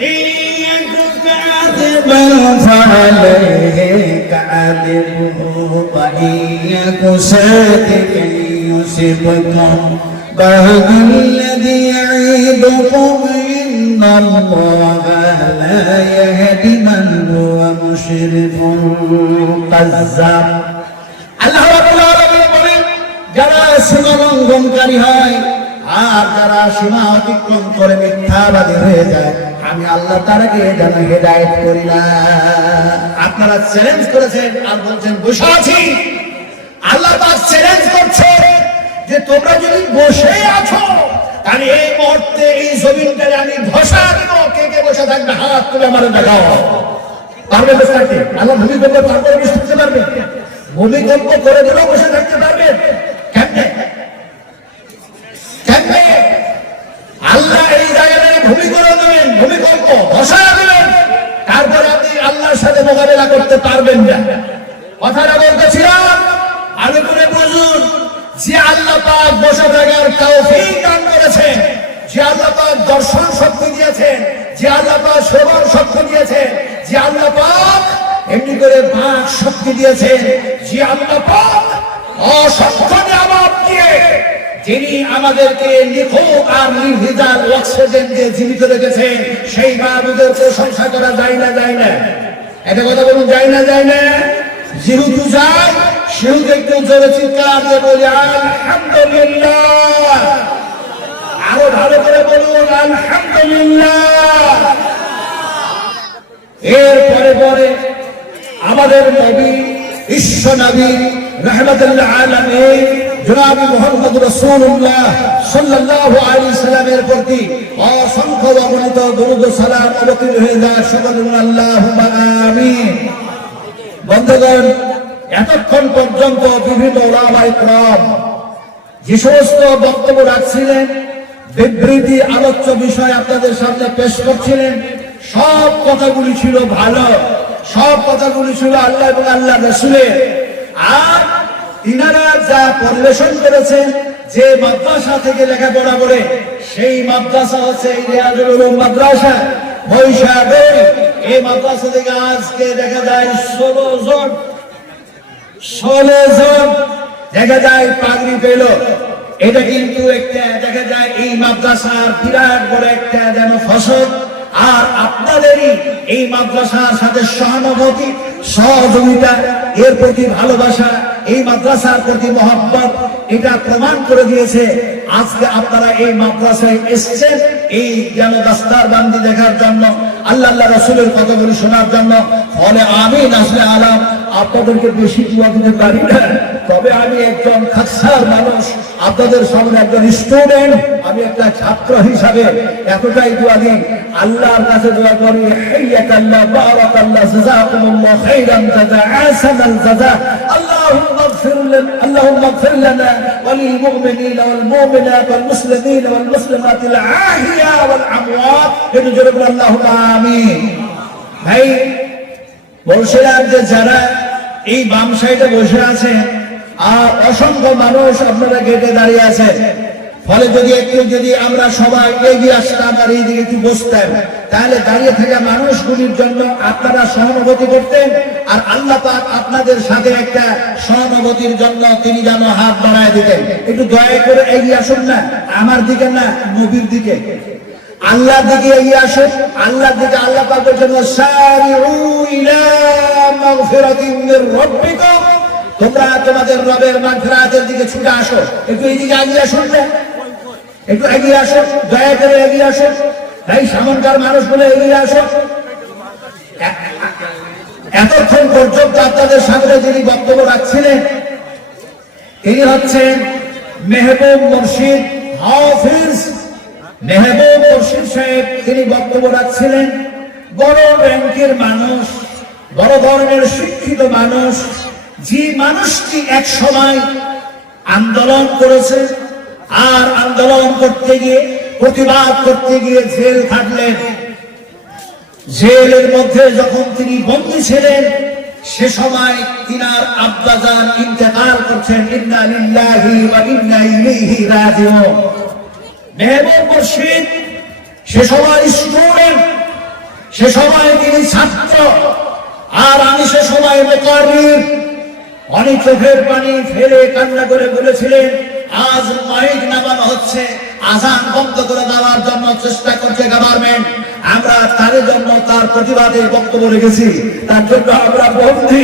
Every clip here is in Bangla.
إن يك كاذبا فعليه كاذبه وإن يك صادقا يصبكم بعد الذي يعيدكم إن الله لا يهدي من هو مشرك كذاب আল্লাহ রাব্বুল আলামিন বলেন যারা সীমা লঙ্ঘনকারী হয় আর যারা সীমা অতিক্রম করে মিথ্যাবাদী হয়ে যায়, আমি আল্লাহ তারাকে যেন হেদায়েত করি না। আপনারা চ্যালেঞ্জ করেছেন, আর বলছেন, বসে আছি। আল্লাহ তার চ্যালেঞ্জ করছে যে, তোমরা যদি বসে আছো, তাহলে এই মুহূর্তে এই জমিনটারে আমি ধসা দেবো। কে কে বসে থাকবে? হাত তুলে আমার দেখাও। পারবে বসে থাকতে আল্লাহ ভূমিকম্প তারপরে বসে থাকতে পারবে? ভূমিকম্প করে দিলেও বসে থাকতে পারবে কেমনে কেমনে আল্লাহ এই জায়গাটায় ভূমি করে দেবেন ভূমিকম্প ধসা দেবেন তারপরে আপনি আল্লাহর সাথে মোকাবেলা করতে পারবেন না। কথাটা বলতেছিলাম, আমি করে বুঝুন, যে আল্লাহ পাক বসে থাকার তৌফিক দান করেছেন, যে আল্লাহ পাক দর্শন শক্তি দিয়েছেন, যে আল্লাহ পাক শ্রবণ শক্তি দিয়েছেন, যে আল্লাহ পাক এমনি করে বাক শক্তি দিয়েছেন, যে আল্লাহ পাক অসংখ্য নিয়ামত দিয়ে যিনি আমাদেরকে নিখুঁত আর নির্ভিজাল অক্সিজেন দিয়ে জীবিত রেখেছেন, সেই মাহবুদের প্রশংসা করা যায় না যায় না। এটা কথা বলুন যায় না যায় না, যেহেতু যায় সেহেতু একটু জোরে চিৎকার দিয়ে বলি, আলহামদুলিল্লাহ। আরও ভালো করে বলুন, আলহামদুলিল্লাহ। এরপরে পরে আমাদের নবী, বিশ্ব নবী, রহমতুল্লাহ আলমী জনাবি মোহাম্মদ রসুল্লাহ সাল্লাল্লাহু আলাইহি সাল্লামের প্রতি অসংখ্য অগণিত দরুদ ও সালাম অবতীর্ণ হয়ে যায় সকল আল্লাহুম্মা আমিন বন্ধুগণ এতক্ষণ পর্যন্ত বিভিন্ন ওলামায়ে کرام যে সমস্ত বক্তব্য রাখছিলেন বিবৃতি আলোচ্য বিষয় আপনাদের সামনে পেশ করছিলেন সব কথাগুলি ছিল ভালো সব কথাগুলি ছিল আল্লাহ এবং আল্লাহ রসুলের আর ইনারা যা পরিবেশন করেছেন যে মাদ্রাসা থেকে লেখাপড়া করে, সেই মাদ্রাসা হচ্ছে মাদ্রাসা। বৈশাখে এই মাদ্রাসা থেকে আজকে দেখা যায় ষোলো জন ষোলো জন দেখা যায় পাগড়ি পেল। এটা কিন্তু একটা দেখা যায় এই মাদ্রাসার বিরাট বড় একটা যেন ফসল। আর আপনাদেরই এই মাদ্রাসার সাথে সহানুভূতি, সহযোগিতা, এর প্রতি ভালোবাসা এই মাদ্রাসার প্রতি মহব্বত, এটা প্রমাণ করে দিয়েছে, আজকে আপনারা এই মাদ্রাসায় এসছেন, এই যেন দাস্তার বান্দি দেখার জন্য, আল্লাহ আল্লাহ রসুলের কথাগুলি শোনার জন্য, ফলে আমি আসলে আলাম, আপনাদেরকে বেশি দোয়া দিতে পারি না, তবে আমি একজন খাসার মানুষ, আপনাদের সামনে একজন স্টুডেন্ট আমি একটা ছাত্র হিসাবে এতটাই দোয়া দিই, আল্লাহর কাছে দোয়া করি হাইয়াক আল্লাহ জাযাকুমুল্লাহ, খাইরান, জাযা, আসানাল জাযা اغفر لنا اللهم اغفر لنا وللمؤمنين والمؤمنات والمسلمين والمسلمات العاهية والأموات يرجو اللهم آمين ভাই বলছিলাম যে যারা এই বাম সাইডে বসে আছে আর অসংখ্য মানুষ আপনারা গেটে দাঁড়িয়ে আছে ফলে যদি একটু যদি আমরা সবাই এগিয়ে আসতাম আর এইদিকে একটু বসতাম তাহলে দাঁড়িয়ে থাকা মানুষগুলির জন্য আপনারা সহানুভূতি করতেন, আর আল্লাহ পাক আপনাদের সাথে একটা সহানুভূতির জন্য তিনি যেন হাত বাড়ায় দিতেন। একটু দয়া করে এগিয়ে আসুন না, আমার দিকে না, নবীর দিকে। আল্লাহর দিকে এগিয়ে আসুন, আল্লাহর দিকে আল্লাহ পাক বলছেন সারিউ ইলা মাগফিরাতিন মির তোমরা তোমাদের রবের মাগফিরাতের দিকে ছুটে আসো। একটু এইদিকে এগিয়ে আসুন না, একটু এগিয়ে আসো দয়া করে এগিয়ে আসো এই সামনকার মানুষগুলো এগিয়ে আসো। এতক্ষণ পর্যন্ত আপনাদের সামনে যিনি বক্তব্য রাখছিলেন, তিনি হচ্ছেন মেহবুব মুর্শিদ হাফিজ। মেহবুব মুর্শিদ সাহেব, তিনি বক্তব্য রাখছিলেন, বড় ব্যাংকের মানুষ, বড় ধরনের শিক্ষিত মানুষ, যে মানুষটি এক সময় আন্দোলন করেছে, আর আন্দোলন করতে গিয়ে প্রতিবাদ করতে গিয়ে জেল খাটলেন জেলের মধ্যে যখন তিনি বন্দী ছিলেন, সে সময় তিনার আব্বাজান ইন্তেকাল করছেন। ইন্না লিল্লাহি ওয়া ইন্না ইলাইহি রাজিউন। মেহবুব মুর্শিদ, সে সময় স্টুডেন্ট, সে সময় তিনি ছাত্র, আর আমি সে সময় মোকারির। অনেক চোখের পানি ফেলে কান্না করে বলেছিলেন, আজ মাইক নামানো হচ্ছে। আজান বন্ধ করে দেওয়ার জন্য চেষ্টা করছে গভর্নমেন্ট আমরা তার জন্য তার প্রতিবাদে বক্তব্য রেখেছি। তার জন্য আমরা বন্ধি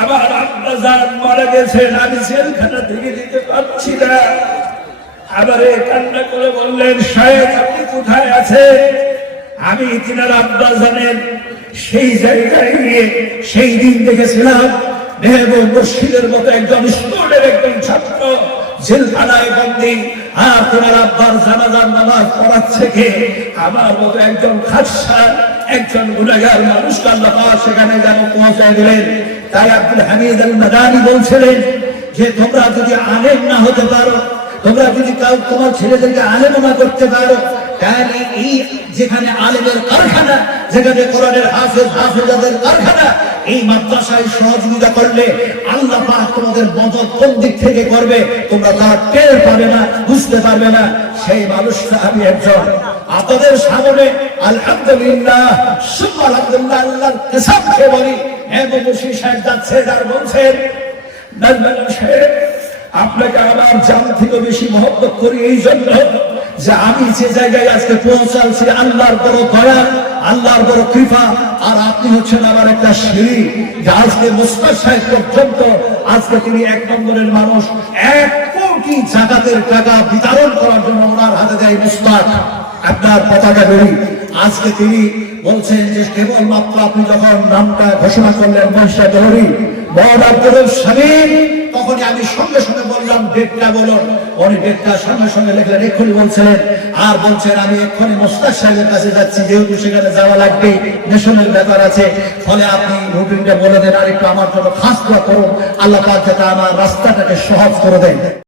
আবার আব্বাজান মারা গেছেন, আমি জেলখানা থেকে দিতে পারছি না। আবার কান্না করে বললেন সাহেব আপনি কোথায় আছেন? আমি তিনার আব্বাজানের সেই জায়গায় গিয়ে সেই দিন দেখেছিলাম, মেহবুব মুর্শিদের মতো একজন স্কুলের একজন ছাত্র। জেলখানায় বন্দি। আর তোমার আব্বার জানাজার নামাজ পড়াচ্ছে কে? আমার মতো একজন খাসার একজন গুণাগার আল্লাহ সেখানে যেন পৌঁছায় দিলেন। তাই আব্দুল হামিদ আল মাদানি বলছিলেন যে, তোমরা যদি আলেম না হতে পারো, তোমরা যদি কাউ তোমার ছেলেদেরকে আলেম না করতে পারো তাহলে এই যেখানে আলেমের কারখানা, যেখানে কোরআনের হাফেজ, হাফেজাদের কারখানা, এই মাদ্রাসায় সহযোগিতা করলে আল্লাহ পাক তোমাদের মদত কোন দিক থেকে করবে, তোমরা তা টের পাবে না, বুঝতে পারবে না। সেই মানুষটা আমি একজন। আপনাদের সামনে আলহামদুলিল্লাহ, সুম্মা আলহামদুলিল্লাহ আল্লাহর কেসাব খেয়ে বলি হ্যাঁ বসি সাহেব যাচ্ছে আর বলছেন আপনাকে আমার জান থেকে বেশি মহব্বত করি এই জন্য যে আমি যে জায়গায় আজকে পৌঁছালছি, আল্লাহর বড় দয়া, আল্লাহর বড় কৃপা, আর আপনি হচ্ছেন আমার একটা সিঁড়ি, যে আজকে মুস্তাদ সাহেব পর্যন্ত, আজকে তিনি এক নম্বরের মানুষ, এক কোটি জাকাতের টাকা বিতরণ করার জন্য ওনার হাতে দেয় মুস্তাদ আপনার পতাকা বেরি আজকে তিনি বলছেন যে কেবলমাত্র আপনি যখন নামটা ঘোষণা করলেন মহিষা দৌড়ি বড় আব্দুল স্বামী তখনই আমি সঙ্গে সঙ্গে বললাম ডেটটা বলুন উনি ডেটটা সঙ্গে সঙ্গে লেখলেন, এক্ষুনি বলছিলেন। আর বলছেন, আমি এক্ষুনি মোস্তাক সাহেবের কাছে যাচ্ছি, যেহেতু সেখানে যাওয়া লাগবে ন্যাশনাল ব্যাপার আছে। ফলে আপনি রুটিনটা বলে দেন, আর একটু আমার জন্য খাস করুন। আল্লাহ পাক যাতে আমার রাস্তাটাকে সহজ করে দেন।